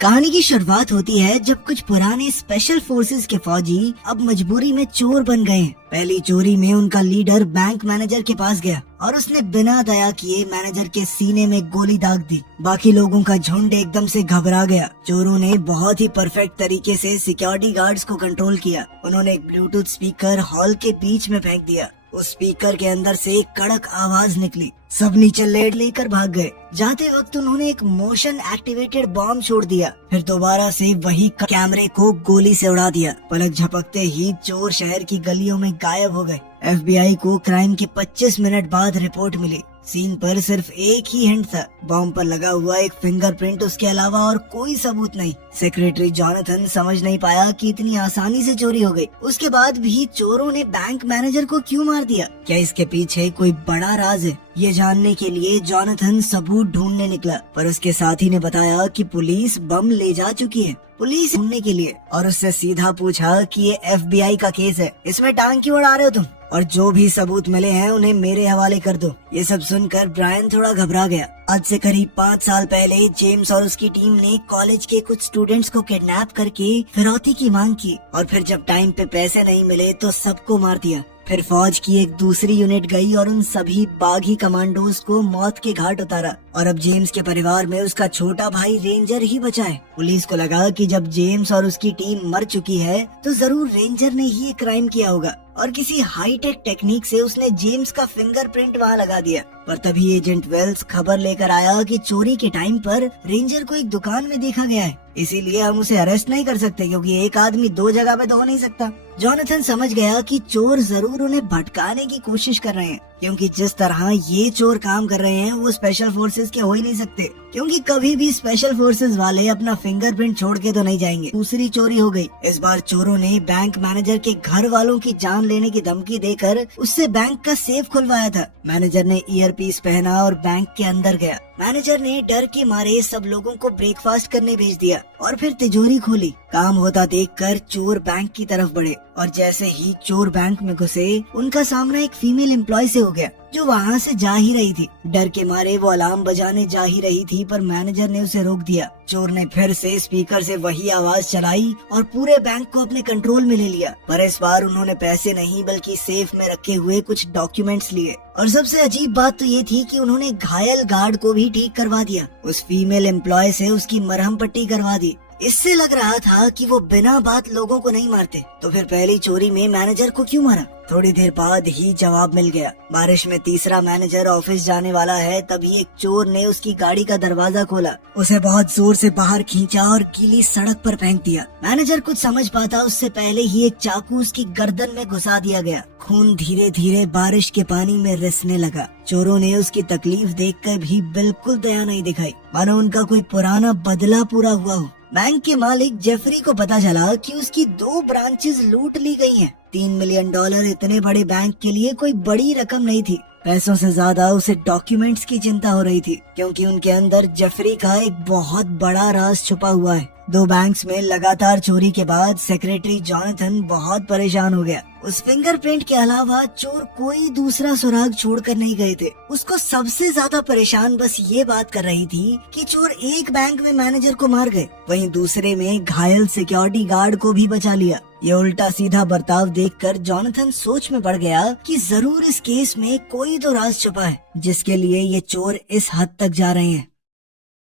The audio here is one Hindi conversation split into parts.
कहानी की शुरुआत होती है जब कुछ पुराने स्पेशल फोर्सेस के फौजी अब मजबूरी में चोर बन गए हैं। पहली चोरी में उनका लीडर बैंक मैनेजर के पास गया और उसने बिना दया किए मैनेजर के सीने में गोली दाग दी। बाकी लोगों का झुंड एकदम से घबरा गया। चोरों ने बहुत ही परफेक्ट तरीके से सिक्योरिटी गार्ड्स को कंट्रोल किया। उन्होंने एक ब्लूटूथ स्पीकर हॉल के बीच में फेंक दिया। उस स्पीकर के अंदर से एक कड़क आवाज निकली। सब नीचे लेकर भाग गए। जाते वक्त उन्होंने एक मोशन एक्टिवेटेड बॉम्ब छोड़ दिया, फिर दोबारा से वही कैमरे को गोली से उड़ा दिया। पलक झपकते ही चोर शहर की गलियों में गायब हो गए। FBI को क्राइम के 25 मिनट बाद रिपोर्ट मिली। सीन पर सिर्फ एक ही हिंट था, बॉम्ब पर लगा हुआ एक फिंगरप्रिंट, उसके अलावा और कोई सबूत नहीं। सेक्रेटरी जॉनथन समझ नहीं पाया कि इतनी आसानी से चोरी हो गई। उसके बाद भी चोरों ने बैंक मैनेजर को क्यों मार दिया? क्या इसके पीछे कोई बड़ा राज है? ये जानने के लिए जॉनथन सबूत ढूंढने निकला, पर उसके साथी ने बताया कि पुलिस बम ले जा चुकी है। पुलिस ढूंढने के लिए और उससे सीधा पूछा कि ये FBI का केस है, इसमें टांग क्यों उड़ा रहे हो तुम? और जो भी सबूत मिले हैं उन्हें मेरे हवाले कर दो। ये सब सुनकर ब्रायन थोड़ा घबरा गया। आज से करीब 5 साल पहले जेम्स और उसकी टीम ने कॉलेज के कुछ स्टूडेंट्स को किडनैप करके फिरौती की मांग की और फिर जब टाइम पे पैसे नहीं मिले तो सबको मार दिया। फिर फौज की एक दूसरी यूनिट गई और उन सभी बागी कमांडोज को मौत के घाट उतारा। और अब जेम्स के परिवार में उसका छोटा भाई रेंजर ही बचा है। पुलिस को लगा कि जब जेम्स और उसकी टीम मर चुकी है तो जरूर रेंजर ने ही ये क्राइम किया होगा और किसी हाईटेक टेक्निक से उसने जेम्स का फिंगरप्रिंट वहाँ लगा दिया। पर तभी एजेंट वेल्स खबर लेकर आया कि चोरी के टाइम पर रेंजर को एक दुकान में देखा गया है, इसीलिए हम उसे अरेस्ट नहीं कर सकते क्योंकि एक आदमी 2 जगह पे तो हो नहीं सकता। जॉनथन समझ गया कि चोर जरूर उन्हें भटकाने की कोशिश कर रहे हैं, क्योंकि जिस तरह ये चोर काम कर रहे हैं वो स्पेशल फोर्सेस के हो ही नहीं सकते, क्योंकि कभी भी स्पेशल फोर्सेस वाले अपना फिंगरप्रिंट छोड़ के तो नहीं जाएंगे। दूसरी चोरी हो गई। इस बार चोरों ने बैंक मैनेजर के घर वालों की जान लेने की धमकी देकर उससे बैंक का सेफ खुलवाया था। मैनेजर ने ईयरपीस पहना और बैंक के अंदर गया। मैनेजर ने डर के मारे सब लोगों को ब्रेकफास्ट करने भेज दिया और फिर तिजोरी खोली। काम होता देखकर चोर बैंक की तरफ बढ़े और जैसे ही चोर बैंक में घुसे उनका सामना एक फीमेल एम्प्लॉय से हो गया जो वहाँ से जा ही रही थी। डर के मारे वो अलार्म बजाने जा ही रही थी पर मैनेजर ने उसे रोक दिया। चोर ने फिर से स्पीकर से वही आवाज चलाई और पूरे बैंक को अपने कंट्रोल में ले लिया। पर इस बार उन्होंने पैसे नहीं बल्कि सेफ में रखे हुए कुछ डॉक्यूमेंट्स लिए। और सबसे अजीब बात तो ये थी कि उन्होंने घायल गार्ड को भी ठीक करवा दिया। उस फीमेल एम्प्लॉय से उसकी मरहम पट्टी करवा दी। इससे लग रहा था कि वो बिना बात लोगों को नहीं मारते, तो फिर पहली चोरी में मैनेजर को क्यों मारा? थोड़ी देर बाद ही जवाब मिल गया। बारिश में तीसरा मैनेजर ऑफिस जाने वाला है, तभी एक चोर ने उसकी गाड़ी का दरवाजा खोला, उसे बहुत जोर से बाहर खींचा और गीली सड़क पर फेंक दिया। मैनेजर कुछ समझ पाता उससे पहले ही एक चाकू उसकी गर्दन में घुसा दिया गया। खून धीरे धीरे बारिश के पानी में रिसने लगा। चोरों ने उसकी तकलीफ देखकर भी बिल्कुल दया नहीं दिखाई, मानो उनका कोई पुराना बदला पूरा हुआ हो। बैंक के मालिक जेफरी को पता चला कि उसकी 2 ब्रांचेस लूट ली गई हैं। $3 मिलियन इतने बड़े बैंक के लिए कोई बड़ी रकम नहीं थी। पैसों से ज्यादा उसे डॉक्यूमेंट्स की चिंता हो रही थी, क्योंकि उनके अंदर जेफरी का एक बहुत बड़ा राज छुपा हुआ है। 2 बैंक्स में लगातार चोरी के बाद सेक्रेटरी जॉनथन बहुत परेशान हो गया। उस फिंगरप्रिंट के अलावा चोर कोई दूसरा सुराग छोड़कर नहीं गए थे। उसको सबसे ज्यादा परेशान बस ये बात कर रही थी कि चोर एक बैंक में मैनेजर को मार गए, वहीं दूसरे में घायल सिक्योरिटी गार्ड को भी बचा लिया। ये उल्टा सीधा बर्ताव देखकर जॉनथन सोच में पड़ गया कि जरूर इस केस में कोई तो राज छुपा है जिसके लिए ये चोर इस हद तक जा रहे हैं।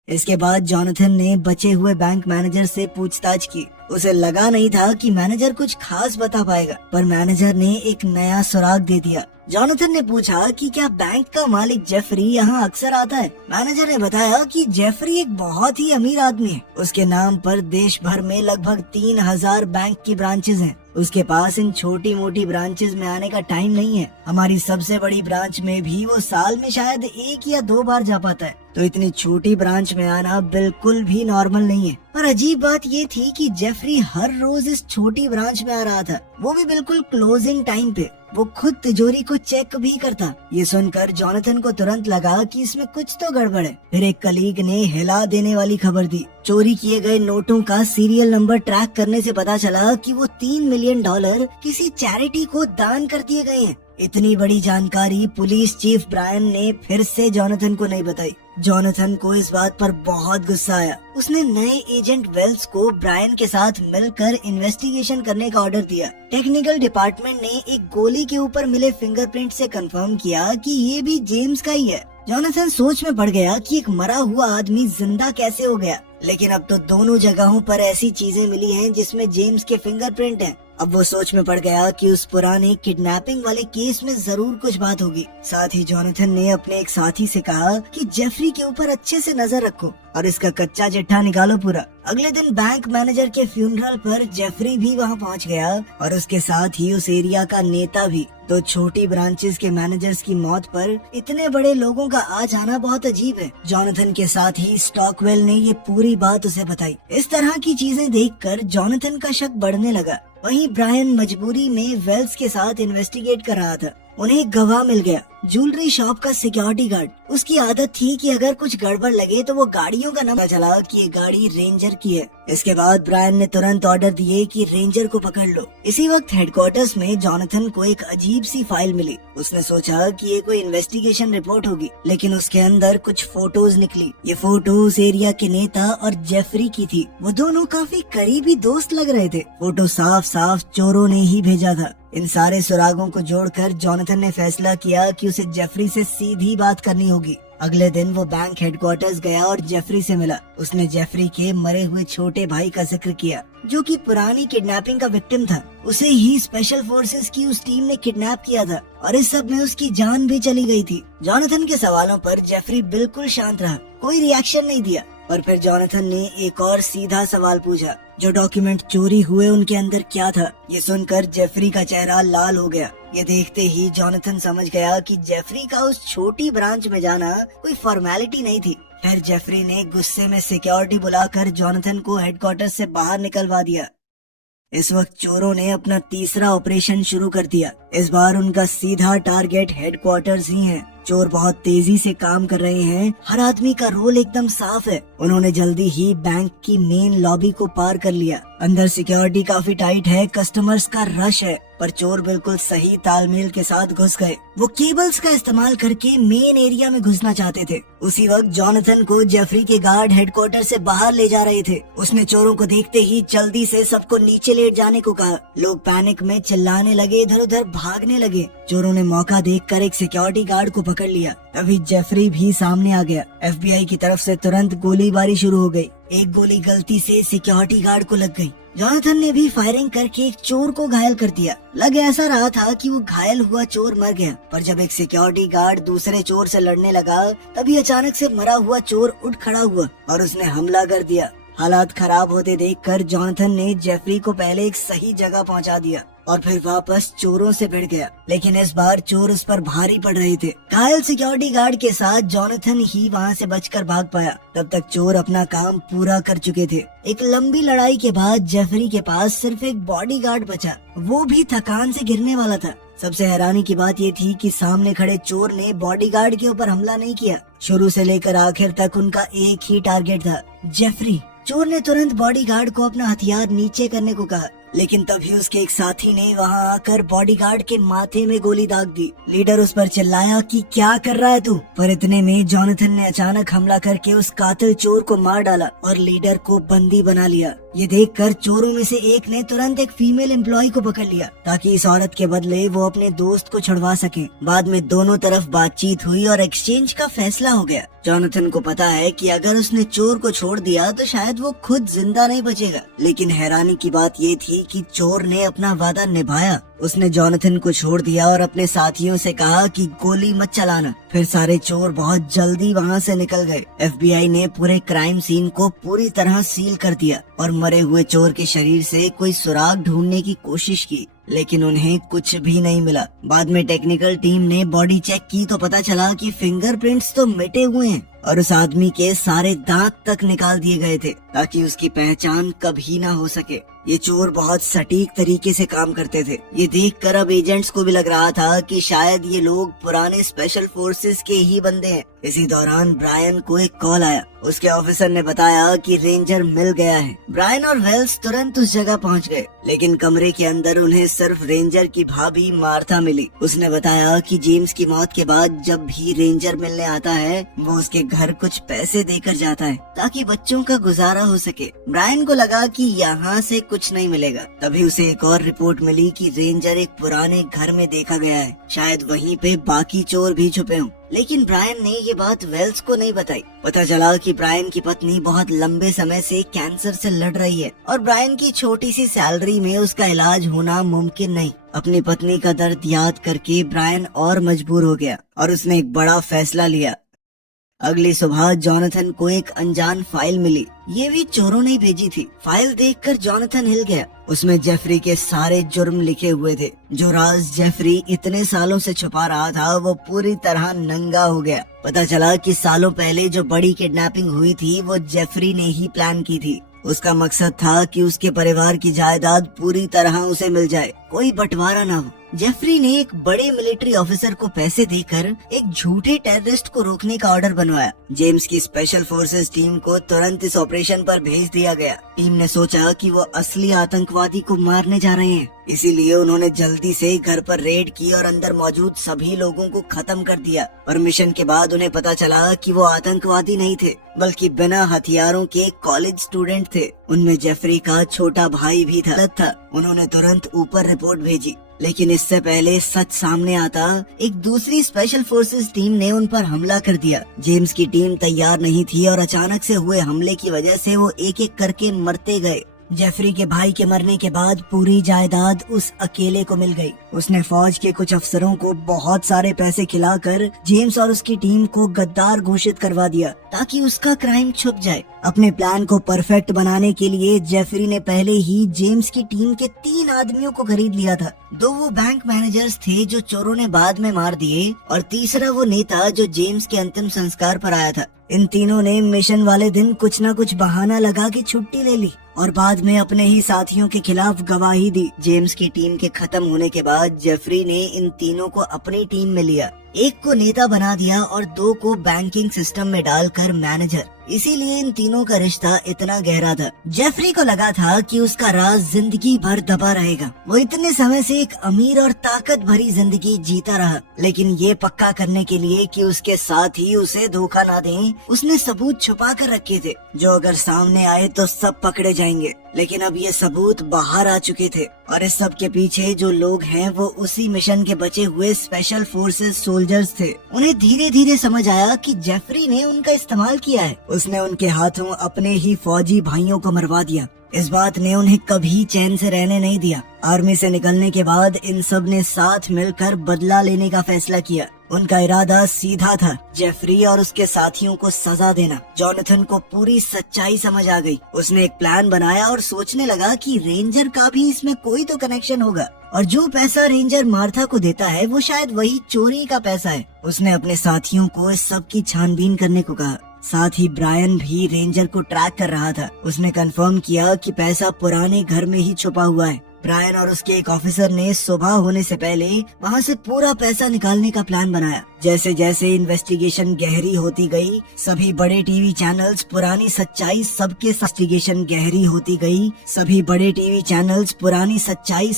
इसके बाद जॉनथन ने बचे हुए बैंक मैनेजर से पूछताछ की। उसे लगा नहीं था कि मैनेजर कुछ खास बता पाएगा, पर मैनेजर ने एक नया सुराग दे दिया। जॉनथन ने पूछा कि क्या बैंक का मालिक जेफरी यहाँ अक्सर आता है। मैनेजर ने बताया कि जेफरी एक बहुत ही अमीर आदमी है। उसके नाम पर देश भर में लगभग 3000 बैंक की ब्रांचेस हैं। उसके पास इन छोटी मोटी ब्रांचेस में आने का टाइम नहीं है। हमारी सबसे बड़ी ब्रांच में भी वो साल में शायद 1 या 2 बार जा पाता है, तो इतनी छोटी ब्रांच में आना बिल्कुल भी नॉर्मल नहीं है। पर अजीब बात ये थी कि जेफरी हर रोज इस छोटी ब्रांच में आ रहा था, वो भी बिल्कुल क्लोजिंग टाइम पे। वो खुद तिजोरी को चेक भी करता। ये सुनकर जॉनथन को तुरंत लगा कि इसमें कुछ तो गड़बड़ है। फिर एक कलीग ने हिला देने वाली खबर दी। चोरी किए गए नोटों का सीरियल नंबर ट्रैक करने से पता चला कि वो $3 मिलियन किसी चैरिटी को दान कर दिए गए हैं। इतनी बड़ी जानकारी पुलिस चीफ ब्रायन ने फिर से जॉनथन को नहीं बताई। जॉनथन को इस बात पर बहुत गुस्सा आया। उसने नए एजेंट वेल्स को ब्रायन के साथ मिलकर इन्वेस्टिगेशन करने का ऑर्डर दिया। टेक्निकल डिपार्टमेंट ने एक गोली के ऊपर मिले फिंगरप्रिंट से कंफर्म किया कि ये भी जेम्स का ही है। जॉनथन सोच में पड़ गया कि एक मरा हुआ आदमी जिंदा कैसे हो गया, लेकिन अब तो दोनों जगहों पर ऐसी चीजें मिली हैं जिसमें जेम्स के फिंगरप्रिंट हैं। अब वो सोच में पड़ गया कि उस पुराने किडनैपिंग वाले केस में जरूर कुछ बात होगी। साथ ही जॉनथन ने अपने एक साथी से कहा कि जेफरी के ऊपर अच्छे से नजर रखो और इसका कच्चा चिट्ठा निकालो पूरा। अगले दिन बैंक मैनेजर के फ्यूनरल पर जेफरी भी वहाँ पहुँच गया और उसके साथ ही उस एरिया का नेता भी। तो छोटी ब्रांचेस के मैनेजर्स की मौत पर इतने बड़े लोगों का आ जाना बहुत अजीब है। जॉनथन के साथ ही स्टॉकवेल ने ये पूरी बात उसे बताई। इस तरह की चीजें देखकर जॉनथन का शक बढ़ने लगा। वहीं ब्रायन मजबूरी में वेल्स के साथ इन्वेस्टिगेट कर रहा था। उन्हें एक गवाह मिल गया, ज्वेलरी शॉप का सिक्योरिटी गार्ड। उसकी आदत थी कि अगर कुछ गड़बड़ लगे तो वो गाड़ियों का नाम चला कि ये गाड़ी रेंजर की है। इसके बाद ब्रायन ने तुरंत ऑर्डर दिए कि रेंजर को पकड़ लो। इसी वक्त हेडक्वार्टर्स में जॉनथन को एक अजीब सी फाइल मिली। उसने सोचा कि ये कोई इन्वेस्टिगेशन रिपोर्ट होगी, लेकिन उसके अंदर कुछ फोटोज निकली। ये फोटोज एरिया के नेता और जेफरी की थी। वो दोनों काफी करीबी दोस्त लग रहे थे। फोटो साफ साफ चोरों ने ही भेजा था। इन सारे सुरागों को जोड़कर जॉनथन ने फैसला किया कि उसे जेफरी से सीधी बात करनी होगी। अगले दिन वो बैंक हेडक्वार्टर्स गया और जेफरी से मिला। उसने जेफरी के मरे हुए छोटे भाई का जिक्र किया, जो कि पुरानी किडनैपिंग का विक्टिम था। उसे ही स्पेशल फोर्सेस की उस टीम ने किडनैप किया था और इस सब में उसकी जान भी चली गई थी। जॉनथन के सवालों पर जेफरी बिल्कुल शांत रहा, कोई रिएक्शन नहीं दिया। और फिर जॉनथन ने एक और सीधा सवाल पूछा, जो डॉक्यूमेंट चोरी हुए उनके अंदर क्या था? ये सुनकर जेफरी का चेहरा लाल हो गया। ये देखते ही जॉनथन समझ गया कि जेफरी का उस छोटी ब्रांच में जाना कोई फॉर्मेलिटी नहीं थी। फिर जेफरी ने गुस्से में सिक्योरिटी बुलाकर जॉनथन को हेडक्वार्टर से बाहर निकलवा दिया। इस वक्त चोरों ने अपना तीसरा ऑपरेशन शुरू कर दिया। इस बार उनका सीधा टारगेट हेडक्वार्टर्स ही है। चोर बहुत तेजी से काम कर रहे हैं। हर आदमी का रोल एकदम साफ है। उन्होंने जल्दी ही बैंक की मेन लॉबी को पार कर लिया। अंदर सिक्योरिटी काफी टाइट है, कस्टमर्स का रश है, पर चोर बिल्कुल सही तालमेल के साथ घुस गए। वो केबल्स का इस्तेमाल करके मेन एरिया में घुसना चाहते थे। उसी वक्त जॉनथन को जेफरी के गार्ड हेडक्वार्टर से बाहर ले जा रहे थे। उसने चोरों को देखते ही जल्दी से सबको नीचे लेट जाने को कहा। लोग पैनिक में चिल्लाने लगे, इधर उधर भागने लगे। चोरों ने मौका देखकर एक सिक्योरिटी गार्ड को पकड़ लिया। अभी जेफरी भी सामने आ गया। एफबीआई की तरफ से तुरंत गोलीबारी शुरू हो गई। एक गोली गलती से सिक्योरिटी गार्ड को लग गई। जॉनथन ने भी फायरिंग करके एक चोर को घायल कर दिया। लग ऐसा रहा था कि वो घायल हुआ चोर मर गया, पर जब एक सिक्योरिटी गार्ड दूसरे चोर से लड़ने लगा, तभी अचानक से मरा हुआ चोर उठ खड़ा हुआ और उसने हमला कर दिया। हालात खराब होते देखकर जॉनथन ने जेफरी को पहले एक सही जगह पहुंचा दिया और फिर वापस चोरों से भिड़ गया। लेकिन इस बार चोर उस पर भारी पड़ रहे थे। घायल सिक्योरिटी गार्ड के साथ जॉनथन ही वहां से बचकर भाग पाया। तब तक चोर अपना काम पूरा कर चुके थे। एक लंबी लड़ाई के बाद जेफरी के पास सिर्फ एक बॉडीगार्ड बचा, वो भी थकान से गिरने वाला था। सबसे हैरानी की बात ये थी कि सामने खड़े चोर ने बॉडीगार्ड के ऊपर हमला नहीं किया। शुरू से लेकर आखिर तक उनका एक ही टारगेट था, जेफरी। चोर ने तुरंत बॉडीगार्ड को अपना हथियार नीचे करने को कहा, लेकिन तभी उसके एक साथी ने वहां आकर बॉडीगार्ड के माथे में गोली दाग दी। लीडर उस पर चिल्लाया कि क्या कर रहा है तू? पर इतने में जॉनथन ने अचानक हमला करके उस कातिल चोर को मार डाला और लीडर को बंदी बना लिया। ये देखकर चोरों में से एक ने तुरंत एक फीमेल एम्प्लॉय को पकड़ लिया, ताकि इस औरत के बदले वो अपने दोस्त को छुड़वा सके। बाद में दोनों तरफ बातचीत हुई और एक्सचेंज का फैसला हो गया। जॉनथन को पता है कि अगर उसने चोर को छोड़ दिया तो शायद वो खुद जिंदा नहीं बचेगा, लेकिन हैरानी की बात ये थी कि चोर ने अपना वादा निभाया। उसने जॉनथन को छोड़ दिया और अपने साथियों से कहा कि गोली मत चलाना। फिर सारे चोर बहुत जल्दी वहां से निकल गए। एफबीआई ने पूरे क्राइम सीन को पूरी तरह सील कर दिया और मरे हुए चोर के शरीर से कोई सुराग ढूंढने की कोशिश की, लेकिन उन्हें कुछ भी नहीं मिला। बाद में टेक्निकल टीम ने बॉडी चेक की तो पता चला कि फिंगरप्रिंट्स तो मिटे हुए हैं और उस आदमी के सारे दांत तक निकाल दिए गए थे, ताकि उसकी पहचान कभी ना हो सके। ये चोर बहुत सटीक तरीके से काम करते थे। ये देखकर अब एजेंट्स को भी लग रहा था कि शायद ये लोग पुराने स्पेशल फोर्सेस के ही बंदे हैं। इसी दौरान ब्रायन को एक कॉल आया। उसके ऑफिसर ने बताया कि रेंजर मिल गया है। ब्रायन और वेल्स तुरंत उस जगह पहुंच गए, लेकिन कमरे के अंदर उन्हें सिर्फ रेंजर की भाभी मार्था मिली। उसने बताया कि जेम्स की मौत के बाद जब भी रेंजर मिलने आता है, वो उसके घर कुछ पैसे देकर जाता है ताकि बच्चों का गुजारा हो सके। ब्रायन को लगा कि यहाँ से कुछ नहीं मिलेगा। तभी उसे एक और रिपोर्ट मिली कि रेंजर एक पुराने घर में देखा गया है, शायद वहीं पे बाकी चोर भी छुपे हों। लेकिन ब्रायन ने ये बात वेल्स को नहीं बताई। पता चला कि ब्रायन की पत्नी बहुत लंबे समय से कैंसर से लड़ रही है और ब्रायन की छोटी सी सैलरी में उसका इलाज होना मुमकिन नहीं। अपनी पत्नी का दर्द याद करके ब्रायन और मजबूर हो गया और उसने एक बड़ा फैसला लिया। अगली सुबह जॉनथन को एक अनजान फाइल मिली। ये भी चोरों ने भेजी थी। फाइल देखकर जॉनथन हिल गया। उसमें जेफरी के सारे जुर्म लिखे हुए थे। जो राज जेफरी इतने सालों से छुपा रहा था वो पूरी तरह नंगा हो गया। पता चला कि सालों पहले जो बड़ी किडनैपिंग हुई थी वो जेफरी ने ही प्लान की थी। उसका मकसद था कि उसके परिवार की जायदाद पूरी तरह उसे मिल जाए, कोई बंटवारा न हो। जेफरी ने एक बड़े मिलिट्री ऑफिसर को पैसे देकर एक झूठे टेररिस्ट को रोकने का ऑर्डर बनवाया। जेम्स की स्पेशल फोर्सेस टीम को तुरंत इस ऑपरेशन पर भेज दिया गया। टीम ने सोचा कि वो असली आतंकवादी को मारने जा रहे हैं, इसीलिए उन्होंने जल्दी से घर पर रेड की और अंदर मौजूद सभी लोगों को खत्म कर दिया। और मिशन के बाद उन्हें पता चला कि वो आतंकवादी नहीं थे, बल्कि बिना हथियारों के कॉलेज स्टूडेंट थे। उनमें जेफरी का छोटा भाई भी था। उन्होंने तुरंत ऊपर रिपोर्ट भेजी, लेकिन इससे पहले सच सामने आता, एक दूसरी स्पेशल फोर्सेस टीम ने उन पर हमला कर दिया। जेम्स की टीम तैयार नहीं थी और अचानक से हुए हमले की वजह से वो एक एक करके मरते गए। जेफरी के भाई के मरने के बाद पूरी जायदाद उस अकेले को मिल गई। उसने फौज के कुछ अफसरों को बहुत सारे पैसे खिलाकर जेम्स और उसकी टीम को गद्दार घोषित करवा दिया ताकि उसका क्राइम छुप जाए। अपने प्लान को परफेक्ट बनाने के लिए जेफरी ने पहले ही जेम्स की टीम के 3 आदमियों को खरीद लिया था। 2 वो बैंक मैनेजर्स थे जो चोरों ने बाद में मार दिए और तीसरा वो नेता जो जेम्स के अंतिम संस्कार पर आया था। इन तीनों ने मिशन वाले दिन कुछ न कुछ बहाना लगा के छुट्टी ले ली और बाद में अपने ही साथियों के खिलाफ गवाही दी। जेम्स की टीम के खत्म होने के बाद जेफरी ने इन तीनों को अपनी टीम में लिया। एक को नेता बना दिया और 2 को बैंकिंग सिस्टम में डालकर मैनेजर। इसीलिए इन तीनों का रिश्ता इतना गहरा था। जेफरी को लगा था कि उसका राज जिंदगी भर दबा रहेगा। वो इतने समय से एक अमीर और ताकत भरी जिंदगी जीता रहा, लेकिन ये पक्का करने के लिए कि उसके साथ ही उसे धोखा ना दें, उसने सबूत छुपा कर रखे थे जो अगर सामने आए तो सब पकड़े जाएंगे। लेकिन अब ये सबूत बाहर आ चुके थे और इस सब के पीछे जो लोग हैं वो उसी मिशन के बचे हुए स्पेशल फोर्सेस सोल्जर्स थे। उन्हें धीरे धीरे समझ आया कि जेफरी ने उनका इस्तेमाल किया है। उसने उनके हाथों अपने ही फौजी भाइयों को मरवा दिया। इस बात ने उन्हें कभी चैन से रहने नहीं दिया। आर्मी से निकलने के बाद इन सब ने साथ मिलकर बदला लेने का फैसला किया। उनका इरादा सीधा था, जेफरी और उसके साथियों को सजा देना। जॉनथन को पूरी सच्चाई समझ आ गई। उसने एक प्लान बनाया और सोचने लगा कि रेंजर का भी इसमें कोई तो कनेक्शन होगा और जो पैसा रेंजर मार्था को देता है वो शायद वही चोरी का पैसा है। उसने अपने साथियों को इस सब की छानबीन करने को कहा। साथ ही ब्रायन भी रेंजर को ट्रैक कर रहा था। उसने कंफर्म किया कि पैसा पुराने घर में ही छुपा हुआ है। ब्रायन और उसके एक ऑफिसर ने सुबह होने से पहले वहाँ से पूरा पैसा निकालने का प्लान बनाया। जैसे जैसे इन्वेस्टिगेशन गहरी होती गई, सभी बड़े टीवी चैनल्स पुरानी सच्चाई सबके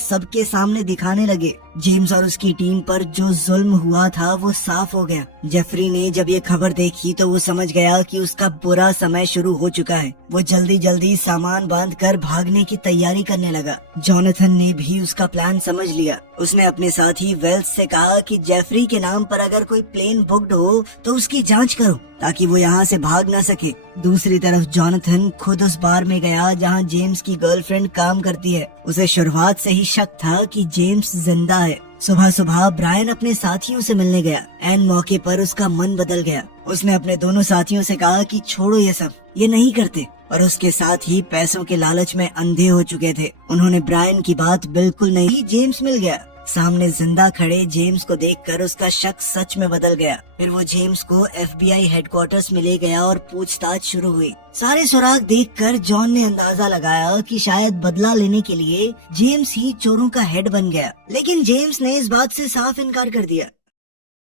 सबके सामने दिखाने लगे। जेम्स और उसकी टीम पर जो जुल्म हुआ था वो साफ हो गया। जेफरी ने जब ये खबर देखी तो वो समझ गया कि उसका बुरा समय शुरू हो चुका है। वो जल्दी जल्दी सामान बांधकर भागने की तैयारी करने लगा। जॉनथन ने भी उसका प्लान समझ लिया। उसने अपने साथी वेल्स से कहा कि जेफरी के नाम पर अगर कोई प्लेन बुक्ड हो तो उसकी जांच करो ताकि वो यहाँ से भाग न सके। दूसरी तरफ जॉनथन खुद उस बार में गया जहाँ जेम्स की गर्लफ्रेंड काम करती है। उसे शुरुआत से ही शक था कि जेम्स जिंदा है। सुबह सुबह ब्रायन अपने साथियों से मिलने गया। एन मौके पर उसका मन बदल गया। उसने अपने दोनों साथियों से कहा कि छोड़ो ये सब, ये नहीं करते। और उसके साथ ही पैसों के लालच में अंधे हो चुके थे। उन्होंने ब्रायन की बात बिल्कुल नहीं। जेम्स मिल गया। सामने जिंदा खड़े जेम्स को देखकर उसका शक सच में बदल गया। फिर वो जेम्स को FBI हेडक्वार्टर्स में ले गया और पूछताछ शुरू हुई। सारे सुराग देखकर जॉन ने अंदाजा लगाया कि शायद बदला लेने के लिए जेम्स ही चोरों का हेड बन गया, लेकिन जेम्स ने इस बात से साफ इनकार कर दिया।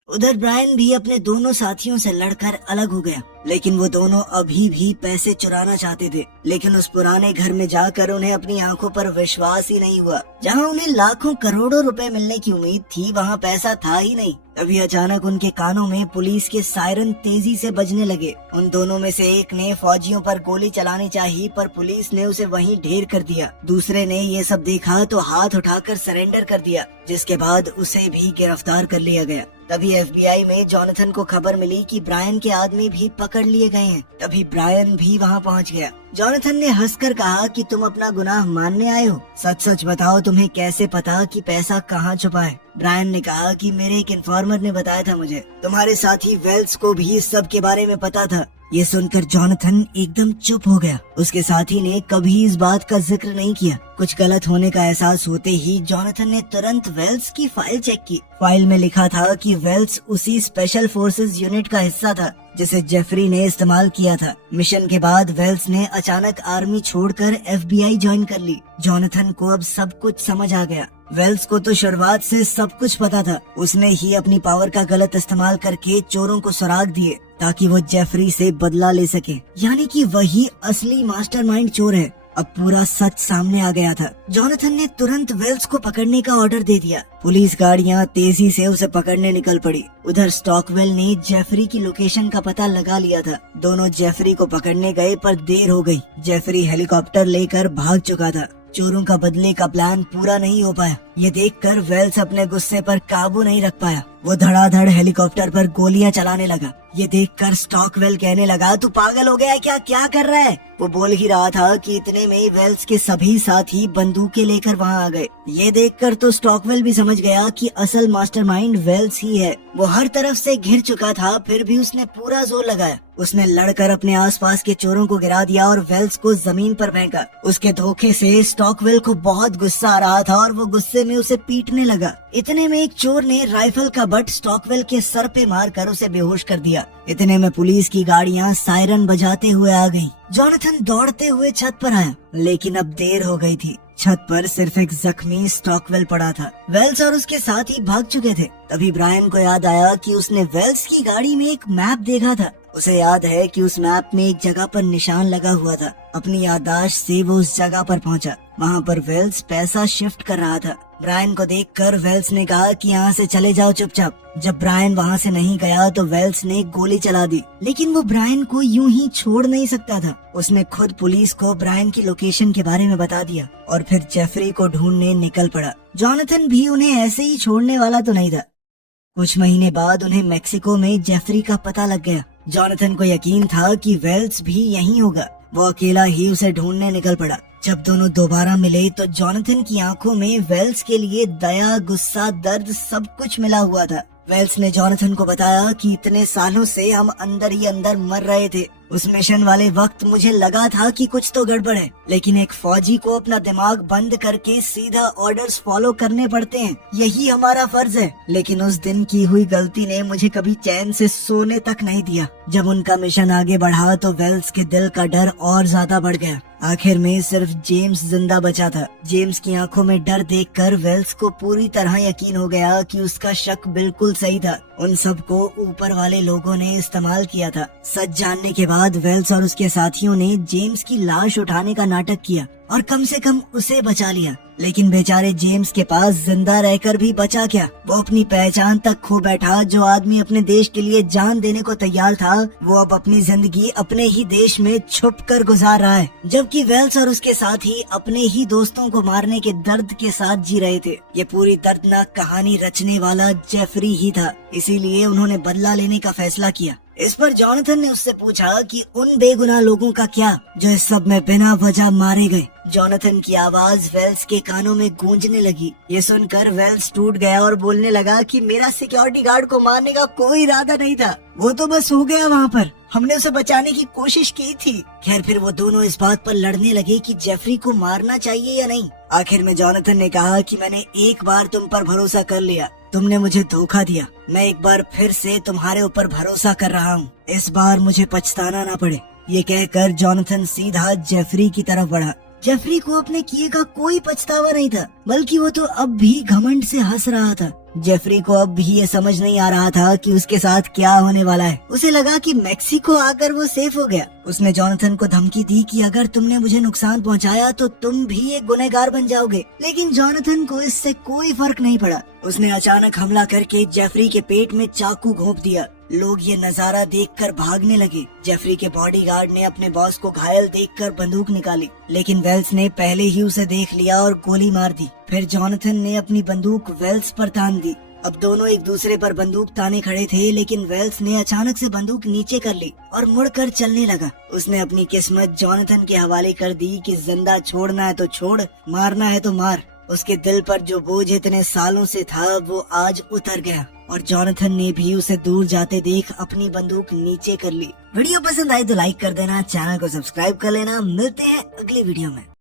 उधर ब्रायन भी अपने दोनों साथियों से लड़कर अलग हो गया। लेकिन वो दोनों अभी भी पैसे चुराना चाहते थे। लेकिन उस पुराने घर में जाकर उन्हें अपनी आंखों पर विश्वास ही नहीं हुआ। जहाँ उन्हें लाखों करोड़ों रुपए मिलने की उम्मीद थी, वहाँ पैसा था ही नहीं। तभी अचानक उनके कानों में पुलिस के सायरन तेजी से बजने लगे। उन दोनों में से एक ने फौजियों पर गोली चलानी चाहिए, पर पुलिस ने उसे वहीं ढेर कर दिया। दूसरे ने ये सब देखा तो हाथ उठाकर सरेंडर कर दिया, जिसके बाद उसे भी गिरफ्तार कर लिया गया। तभी FBI में जॉनथन को खबर मिली कि ब्रायन के आदमी भी पकड़ लिए गए हैं। तभी ब्रायन भी वहाँ पहुँच गया। जॉनथन ने हंसकर कहा कि तुम अपना गुनाह मानने आए हो, सच सच बताओ तुम्हें कैसे पता कि पैसा कहाँ छुपा है। ब्रायन ने कहा कि मेरे एक इन्फॉर्मर ने बताया था मुझे, तुम्हारे साथी वेल्स को भी इस सब के बारे में पता था। ये सुनकर जॉनथन एकदम चुप हो गया। उसके साथी ने कभी इस बात का जिक्र नहीं किया। कुछ गलत होने का एहसास होते ही जॉनथन ने तुरंत वेल्स की फाइल चेक की। फाइल में लिखा था कि वेल्स उसी स्पेशल फोर्सेस यूनिट का हिस्सा था जिसे जेफरी ने इस्तेमाल किया था। मिशन के बाद वेल्स ने अचानक आर्मी छोड़कर FBI ज्वाइन कर ली। जॉनथन को अब सब कुछ समझ आ गया। वेल्स को तो शुरुआत से सब कुछ पता था। उसने ही अपनी पावर का गलत इस्तेमाल करके चोरों को सुराग दिए ताकि वो जेफरी से बदला ले सके। यानी कि वही असली मास्टरमाइंड चोर है। अब पूरा सच सामने आ गया था। जॉनथन ने तुरंत वेल्स को पकड़ने का ऑर्डर दे दिया। पुलिस गाड़ियां तेजी से उसे पकड़ने निकल पड़ी। उधर स्टॉकवेल ने जेफरी की लोकेशन का पता लगा लिया था। दोनों जेफरी को पकड़ने गए पर देर हो गई। जेफरी हेलीकॉप्टर लेकर भाग चुका था। चोरों का बदले का प्लान पूरा नहीं हो पाया। ये देखकर वेल्स अपने गुस्से पर काबू नहीं रख पाया। वो धड़ाधड़ हेलीकॉप्टर पर गोलियां चलाने लगा। ये देखकर स्टॉकवेल कहने लगा, तू पागल हो गया है क्या कर रहा है? वो बोल ही रहा था कि इतने में वेल्स के सभी साथी बंदूकें लेकर वहाँ आ गए। ये देखकर तो स्टॉकवेल भी समझ गया कि असल मास्टरमाइंड वेल्स ही है। वो हर तरफ से घिर चुका था, फिर भी उसने पूरा जोर लगाया। उसने लड़कर अपने आसपास के चोरों को गिरा दिया और वेल्स को जमीन पर फेंका। उसके धोखे से स्टॉकवेल को बहुत गुस्सा आ रहा था और वो गुस्से में उसे पीटने लगा। इतने में एक चोर ने राइफल का बट स्टॉकवेल के सर पे मारकर उसे बेहोश कर दिया। इतने में पुलिस की गाड़ियां सायरन बजाते हुए आ गईं। जॉनथन दौड़ते हुए छत पर आया, लेकिन अब देर हो गई थी। छत पर सिर्फ एक जख्मी स्टॉकवेल पड़ा था। वेल्स और उसके साथी भाग चुके थे। तभी ब्रायन को याद आया कि उसने वेल्स की गाड़ी में एक मैप देखा था। उसे याद है कि उस मैप में एक जगह पर निशान लगा हुआ था। अपनी याददाश्त से वो उस जगह पर पहुंचा। वहाँ पर वेल्स पैसा शिफ्ट कर रहा था। ब्रायन को देखकर वेल्स ने कहा कि यहाँ से चले जाओ चुपचाप। जब ब्रायन वहाँ से नहीं गया तो वेल्स ने गोली चला दी, लेकिन वो ब्रायन को यूं ही छोड़ नहीं सकता था। उसने खुद पुलिस को ब्रायन की लोकेशन के बारे में बता दिया और फिर जेफरी को ढूंढने निकल पड़ा। जॉनथन भी उन्हें ऐसे ही छोड़ने वाला तो नहीं था। कुछ महीने बाद उन्हें मेक्सिको में जेफरी का पता लग गया। जॉनथन को यकीन था कि वेल्स भी यहीं होगा। वो अकेला ही उसे ढूंढने निकल पड़ा। जब दोनों दोबारा मिले तो जॉनथन की आंखों में वेल्स के लिए दया, गुस्सा, दर्द सब कुछ मिला हुआ था। वेल्स ने जॉनथन को बताया कि इतने सालों से हम अंदर ही अंदर मर रहे थे। उस मिशन वाले वक्त मुझे लगा था कि कुछ तो गड़बड़ है, लेकिन एक फौजी को अपना दिमाग बंद करके सीधा ऑर्डर्स फॉलो करने पड़ते हैं, यही हमारा फर्ज है। लेकिन उस दिन की हुई गलती ने मुझे कभी चैन से सोने तक नहीं दिया। जब उनका मिशन आगे बढ़ा तो वेल्स के दिल का डर और ज्यादा बढ़ गया। आखिर में सिर्फ जेम्स जिंदा बचा था। जेम्स की आंखों में डर देखकर वेल्स को पूरी तरह यकीन हो गया कि उसका शक बिल्कुल सही था। उन सबको ऊपर वाले लोगों ने इस्तेमाल किया था। सच जानने के बाद वेल्स और उसके साथियों ने जेम्स की लाश उठाने का नाटक किया और कम से कम उसे बचा लिया। लेकिन बेचारे जेम्स के पास जिंदा रहकर भी बचा क्या? वो अपनी पहचान तक खो बैठा। जो आदमी अपने देश के लिए जान देने को तैयार था, वो अब अपनी जिंदगी अपने ही देश में छुप कर गुजार रहा है, जबकि वेल्स और उसके साथी अपने ही दोस्तों को मारने के दर्द के साथ जी रहे थे। ये पूरी दर्दनाक कहानी रचने वाला जेफरी ही था, इसीलिए उन्होंने बदला लेने का फैसला किया। इस पर जॉनथन ने उससे पूछा कि उन बेगुनाह लोगों का क्या जो इस सब में बिना वजह मारे गए। जॉनथन की आवाज वेल्स के कानों में गूंजने लगी। ये सुनकर वेल्स टूट गया और बोलने लगा कि मेरा सिक्योरिटी गार्ड को मारने का कोई इरादा नहीं था, वो तो बस हो गया वहाँ पर, हमने उसे बचाने की कोशिश की थी। खैर, फिर वो दोनों इस बात पर लड़ने लगे कि जेफरी को मारना चाहिए या नहीं। आखिर में जॉनथन ने कहा कि मैंने एक बार तुम पर भरोसा कर लिया, तुमने मुझे धोखा दिया, मैं एक बार फिर से तुम्हारे ऊपर भरोसा कर रहा हूँ, इस बार मुझे पछताना ना पड़े। ये कहकर जॉनथन सीधा जेफरी की तरफ बढ़ा। जेफरी को अपने किए का कोई पछतावा नहीं था, बल्कि वो तो अब भी घमंड से हंस रहा था। जेफरी को अब भी ये समझ नहीं आ रहा था कि उसके साथ क्या होने वाला है। उसे लगा कि मेक्सिको आकर वो सेफ हो गया। उसने जॉनथन को धमकी दी कि अगर तुमने मुझे नुकसान पहुंचाया तो तुम भी एक गुनहगार बन जाओगे, लेकिन जॉनथन को इससे कोई फर्क नहीं पड़ा। उसने अचानक हमला करके जेफरी के पेट में चाकू घोंप दिया। लोग ये नजारा देखकर भागने लगे। जेफरी के बॉडीगार्ड ने अपने बॉस को घायल देखकर बंदूक निकाली, लेकिन वेल्स ने पहले ही उसे देख लिया और गोली मार दी। फिर जॉनथन ने अपनी बंदूक वेल्स पर तान दी। अब दोनों एक दूसरे पर बंदूक ताने खड़े थे, लेकिन वेल्स ने अचानक से बंदूक नीचे कर ली और मुड़कर चलने लगा। उसने अपनी किस्मत जॉनथन के हवाले कर दी कि जिंदा छोड़ना है तो छोड़, मारना है तो मार। उसके दिल पर जो बोझ इतने सालों से था वो आज उतर गया और जॉनथन ने भी उसे दूर जाते देख अपनी बंदूक नीचे कर ली। वीडियो पसंद आई तो लाइक कर देना, चैनल को सब्सक्राइब कर लेना। मिलते हैं अगली वीडियो में।